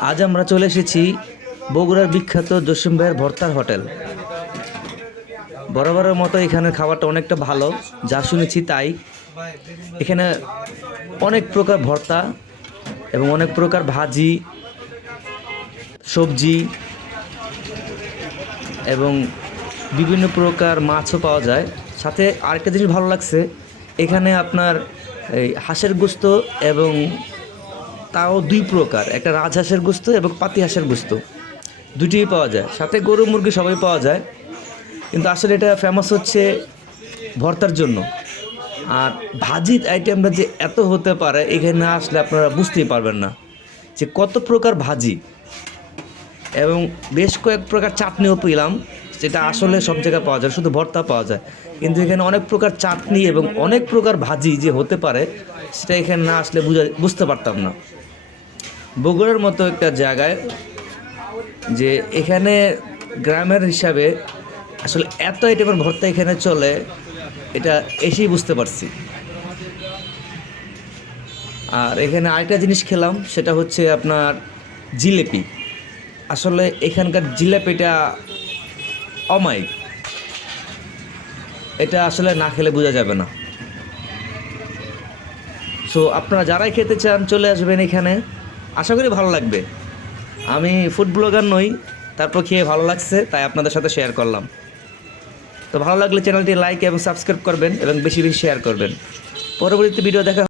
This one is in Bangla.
আজ আমরা চলে এসেছি বগুড়ার বিখ্যাত জসিম ভাইয়ের ভর্তার হোটেল। বরাবরের মতো এখানের খাবারটা অনেকটা ভালো, যা শুনেছি তাই। এখানে অনেক প্রকার ভর্তা এবং অনেক প্রকার ভাজি, সবজি এবং বিভিন্ন প্রকার মাছও পাওয়া যায়। সাথে আরেকটা জিনিস ভালো লাগছে, এখানে আপনার এই হাঁসের গোস্ত এবং তাও দুই প্রকার, একটা রাজহাঁসের গোস্ত এবং পাতি হাঁসের গোস্ত, দুটিই পাওয়া যায়। সাথে গরু মুরগি সবাই পাওয়া যায়, কিন্তু আসলে এটা ফেমাস হচ্ছে ভর্তার জন্য। আর ভাজির আইটেমটা যে এত হতে পারে এখানে না আসলে আপনারা বুঝতেই পারবেন না যে কত প্রকার ভাজি, এবং বেশ কয়েক প্রকার চাটনিও পেলাম, যেটা আসলে সব জায়গায় পাওয়া যায়, শুধু ভর্তা পাওয়া যায়। কিন্তু এখানে অনেক প্রকার চাটনি এবং অনেক প্রকার ভাজি যে হতে পারে সেটা এখানে না আসলে বুঝতে পারতাম না। বগুড়ার মতো একটা জায়গায় যে এখানে গ্রামের হিসাবে আসলে এত আইটেমের ভর্তা এখানে চলে, এটা এসেই বুঝতে পারছি। আর এখানে আরেকটা জিনিস খেলাম, সেটা হচ্ছে আপনার জিলেপি। আসলে এখানকার জিলাপিটা অমায়িক, এটা আসলে না খেলে বোঝা যাবে না। সো আপনারা যারাই খেতে চান চলে আসবেন এখানে, আশা করি ভালো লাগবে। আমি ফুড ব্লগার নই, তারপর খেয়ে ভালো লাগছে তাই আপনাদের সাথে শেয়ার করলাম। তো ভালো লাগলে চ্যানেলটি লাইক এবং সাবস্ক্রাইব করবেন এবং বেশি বেশি শেয়ার করবেন। পরবর্তী ভিডিও দেখা